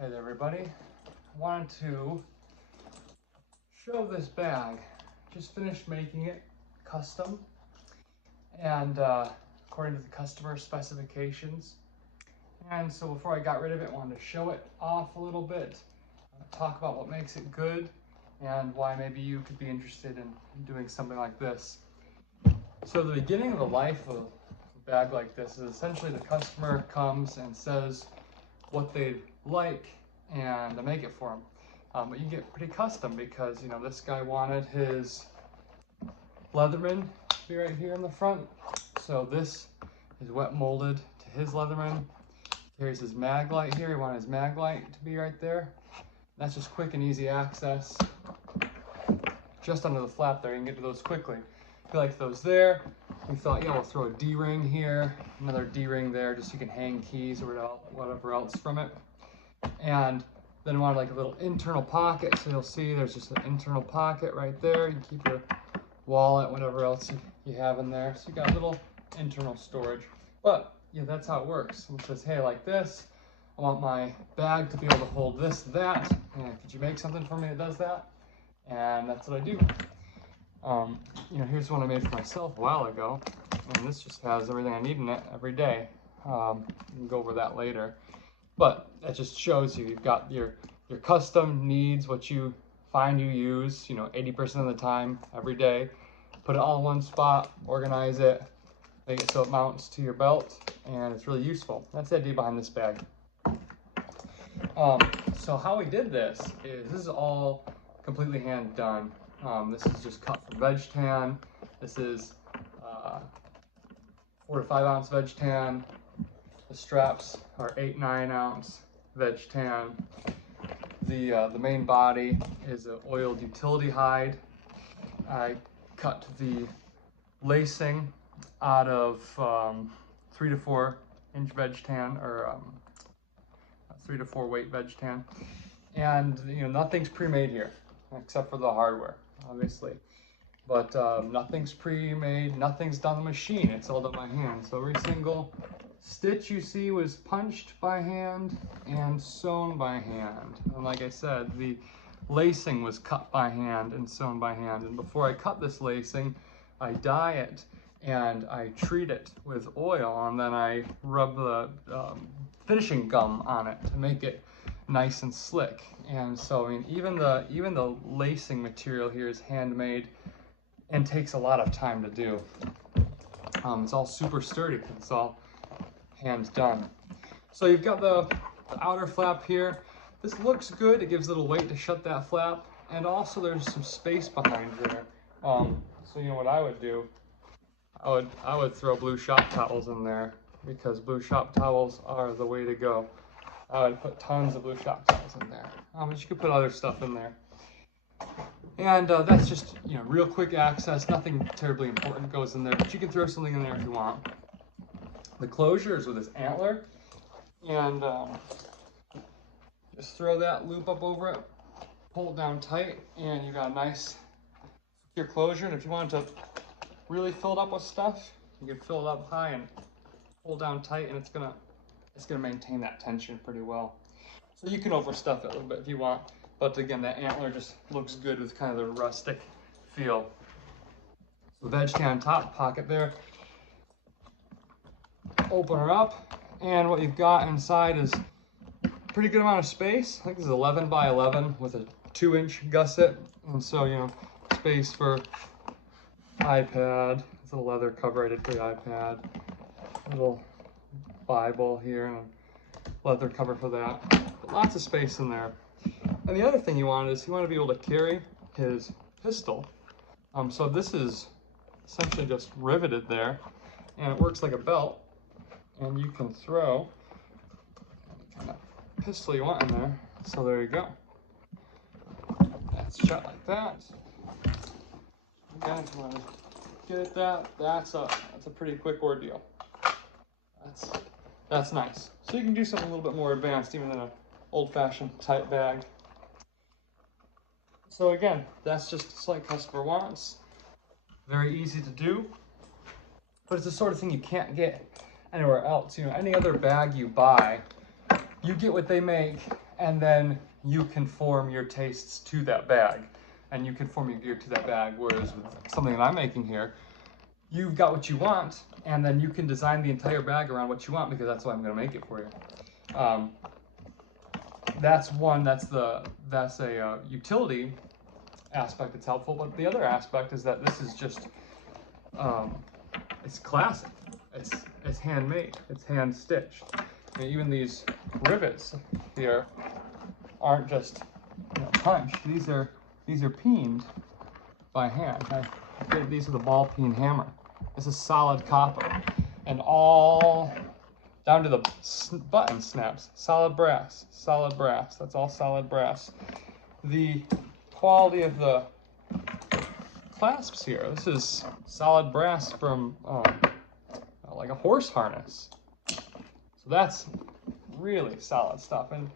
Hey there everybody, I wanted to show this bag. Just finished making it custom and according to the customer specifications. And so before I got rid of it, I wanted to show it off a little bit, talk about what makes it good and why maybe you could be interested in doing something like this. So the beginning of the life of a bag like this is essentially the customer comes and says what they'd like and I make it for them. But you get pretty custom because, you know, this guy wanted his Leatherman to be right here in the front. So this is wet molded to his Leatherman. Here's his mag light here. He wanted his mag light to be right there. That's just quick and easy access. Just under the flap there, you can get to those quickly. If you like those there, we thought, yeah, we'll throw a D-ring here, another D-ring there, just so you can hang keys or whatever else from it. And then I wanted like a little internal pocket, so you'll see there's just an internal pocket right there. You can keep your wallet, whatever else you have in there. So you got a little internal storage. But yeah, that's how it works. It says, hey, like this, I want my bag to be able to hold this, that, and could you make something for me that does that? And that's what I do. You know, here's one I made for myself a while ago, and this just has everything I need in it every day. We can go over that later. But that just shows you've got your custom needs, what you find you use, you know, 80% of the time, every day. Put it all in one spot, organize it, make it so it mounts to your belt, and it's really useful. That's the idea behind this bag. So how we did this is all completely hand done. This is just cut from veg tan. This is 4 to 5 ounce veg tan. The straps are 8-9 ounce veg tan. The main body is an oiled utility hide. I cut the lacing out of 3 to 4 inch veg tan, or 3 to 4 weight veg tan. And you know, nothing's pre-made here except for the hardware, obviously. But nothing's pre-made, nothing's done on the machine. It's all done by hand. So every single stitch you see was punched by hand and sewn by hand. And like I said, the lacing was cut by hand and sewn by hand. And before I cut this lacing, I dye it and I treat it with oil, and then I rub the finishing gum on it to make it nice and slick. And so, I mean, even the lacing material here is handmade and takes a lot of time to do. It's all super sturdy because it's all hand done. So you've got the outer flap here. This looks good. It gives a little weight to shut that flap, and also there's some space behind there. So you know what I would do? I would throw blue shop towels in there, because blue shop towels are the way to go. I would put tons of blue shop towels in there. But you could put other stuff in there. And that's just, you know, real quick access. Nothing terribly important goes in there, but you can throw something in there if you want. The closure is with this antler, and just throw that loop up over it, pull it down tight, and you got a nice secure closure. And if you want to really fill it up with stuff, you can fill it up high and pull down tight, and it's gonna maintain that tension pretty well. So you can overstuff it a little bit if you want, but again, that antler just looks good with kind of the rustic feel. So veg tan top pocket there. Open her up, and what you've got inside is a pretty good amount of space. I think this is 11 by 11 with a 2-inch gusset, and so, you know, space for iPad. It's a leather cover I did for the iPad. A little Bible here and a leather cover for that. But lots of space in there. And the other thing you want is you want to be able to carry his pistol. So this is essentially just riveted there, and it works like a belt. And you can throw the kind of pistol you want in there. So there you go. That's shut like that. Again, if you want to get at that, that's a pretty quick ordeal. That's nice. So you can do something a little bit more advanced, even in an old-fashioned type bag. So again, that's just like customer wants. Very easy to do, but it's the sort of thing you can't get anywhere else. You know, any other bag you buy, you get what they make and then you conform your tastes to that bag, and you conform your gear to that bag. Whereas with something that I'm making here, you've got what you want, and then you can design the entire bag around what you want, because that's why I'm going to make it for you. That's a utility aspect that's helpful, but the other aspect is that this is just it's classic. It's handmade. It's hand stitched. And even these rivets here aren't just punched. These are peened by hand. These are the ball peen hammer. This is solid copper, and all down to the button snaps, solid brass, solid brass. That's all solid brass. The quality of the clasps here, this is solid brass from like a horse harness. So that's really solid stuff. And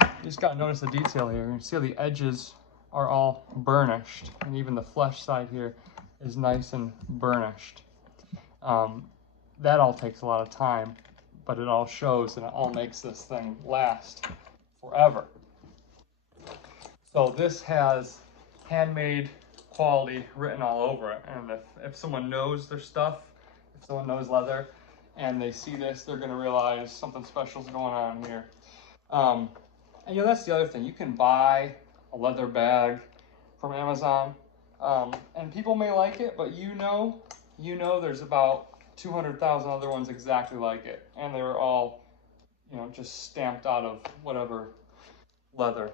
you just gotta notice the detail here. You see how the edges are all burnished, and even the flesh side here is nice and burnished. That all takes a lot of time, but it all shows, and it all makes this thing last forever. So this has handmade quality written all over it, and if someone knows their stuff, if someone knows leather, and they see this, they're going to realize something special is going on here. And that's the other thing. You can buy a leather bag from Amazon, and people may like it, but you know there's about 200,000 other ones exactly like it, and they were all just stamped out of whatever leather.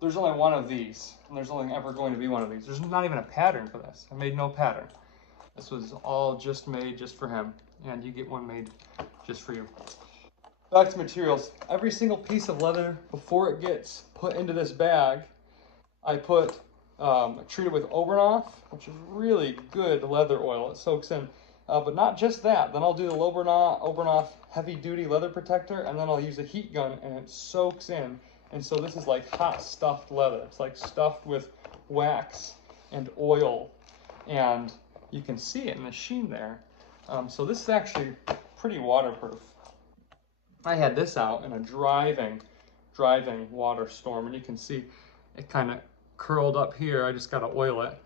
There's only one of these, and there's only ever going to be one of these. There's not even a pattern for this. I made no pattern. This was all just made just for him, and you get one made just for you. Back to materials. Every single piece of leather, before it gets put into this bag, I treat it with Obernoff, which is really good leather oil. It soaks in. But not just that. Then I'll do the Obernoff heavy duty leather protector, and then I'll use a heat gun, and it soaks in. And so this is like hot stuffed leather. It's like stuffed with wax and oil, and you can see it in the sheen there. So this is actually pretty waterproof. I had this out in a driving water storm, and you can see it kind of curled up here. I just got to oil it,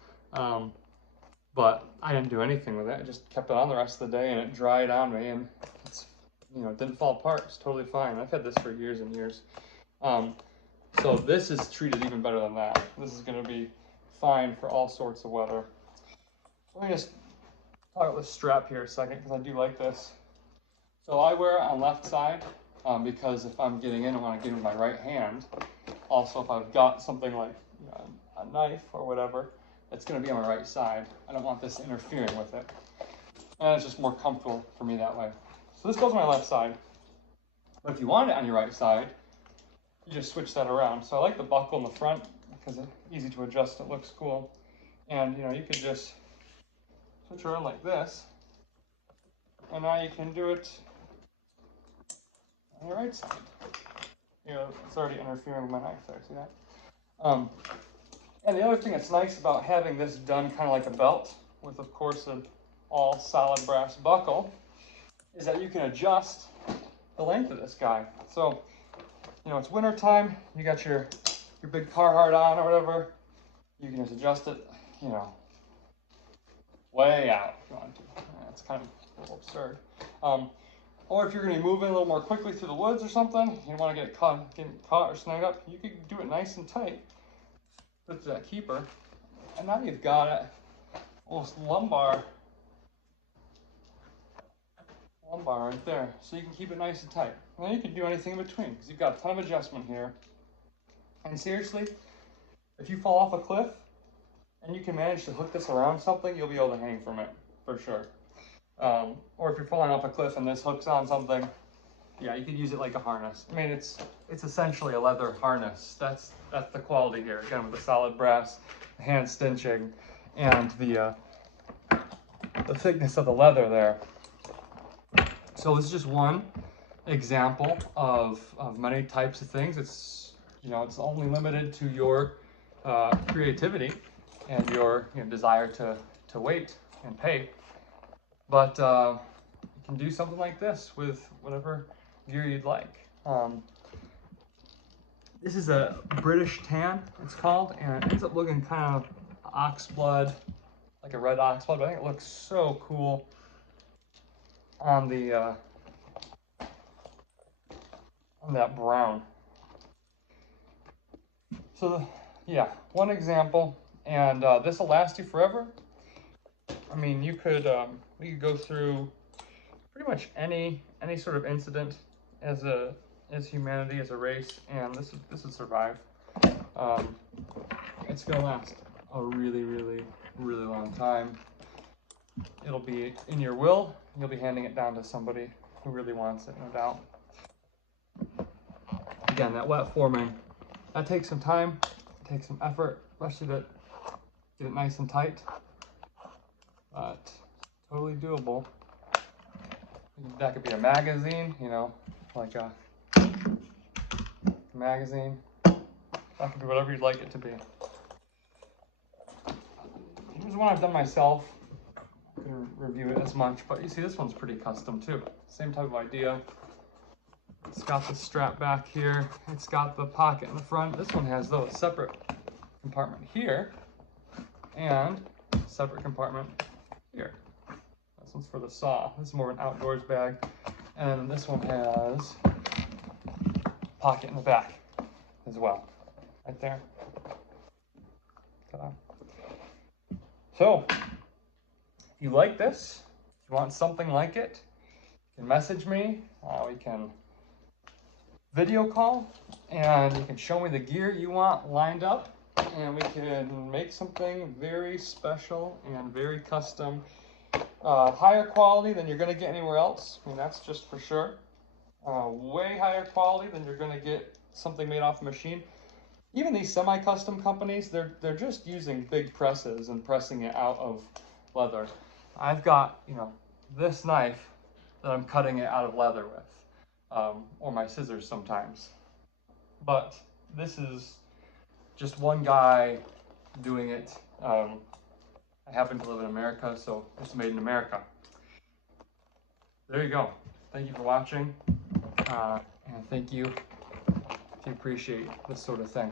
but I didn't do anything with it. I just kept it on the rest of the day, and it dried on me, and it's, it didn't fall apart. It's totally fine. I've had this for years and years. So this is treated even better than that. This is going to be fine for all sorts of weather. So let me just talk about this strap here a second, because I do like this. So I wear it on left side because if I'm getting in, I want to get in with my right hand. Also, if I've got something like a knife or whatever, it's going to be on my right side. I don't want this interfering with it. And it's just more comfortable for me that way. So this goes on my left side. But if you want it on your right side, you just switch that around. So I like the buckle in the front because it's easy to adjust. It looks cool. And you could just switch around like this. And now you can do it on your right side. It's already interfering with my knife there, see that? And the other thing that's nice about having this done kind of like a belt, with of course an all solid brass buckle, is that you can adjust the length of this guy. So, it's winter time, you got your big Carhartt on or whatever, you can just adjust it, way out if you want to. It's kind of a little absurd. Or if you're going to be moving a little more quickly through the woods or something, you don't want to get caught or snag up, you could do it nice and tight with that keeper. And now you've got it almost lumbar right there. So you can keep it nice and tight. And then you can do anything in between, because you've got a ton of adjustment here. And seriously, if you fall off a cliff and you can manage to hook this around something, you'll be able to hang from it, for sure. Or if you're falling off a cliff and this hooks on something, yeah, you could use it like a harness. I mean, it's essentially a leather harness. That's the quality here. Again, with the solid brass, the hand stitching, and the thickness of the leather there. So this is just one example of many types of things. It's it's only limited to your creativity and your desire to wait and pay. But you can do something like this with whatever gear you'd like. This is a British tan, it's called, and it ends up looking kind of ox blood, like a red ox blood, but I think it looks so cool on the on that brown. So yeah, one example, and this will last you forever. I mean, you could we could go through pretty much any sort of incident as humanity, as a race, and this would survive. It's gonna last a really long time. It'll be in your will. You'll be handing it down to somebody who really wants it, no doubt. Again, that wet forming, that takes some time, it takes some effort, especially to get it nice and tight, but totally doable. That could be a magazine, you know, like a magazine. That could be whatever you'd like it to be. Here's one I've done myself. I couldn't review it as much, but you see this one's pretty custom too. Same type of idea. It's got the strap back here. It's got the pocket in the front. This one has though a separate compartment here and separate compartment here. This one's for the saw. This is more of an outdoors bag. And then this one has pocket in the back as well. Right there. Ta-da. So, if you like this, if you want something like it, you can message me. We can video call, and you can show me the gear you want lined up, and we can make something very special and very custom. Higher quality than you're going to get anywhere else. I mean, that's just for sure. Way higher quality than you're going to get something made off a machine. Even these semi-custom companies, they're just using big presses and pressing it out of leather. I've got, you know, this knife that I'm cutting it out of leather with, or my scissors sometimes. But this is just one guy doing it. I happen to live in America, so it's made in America. There you go. Thank you for watching, and thank you if you appreciate this sort of thing.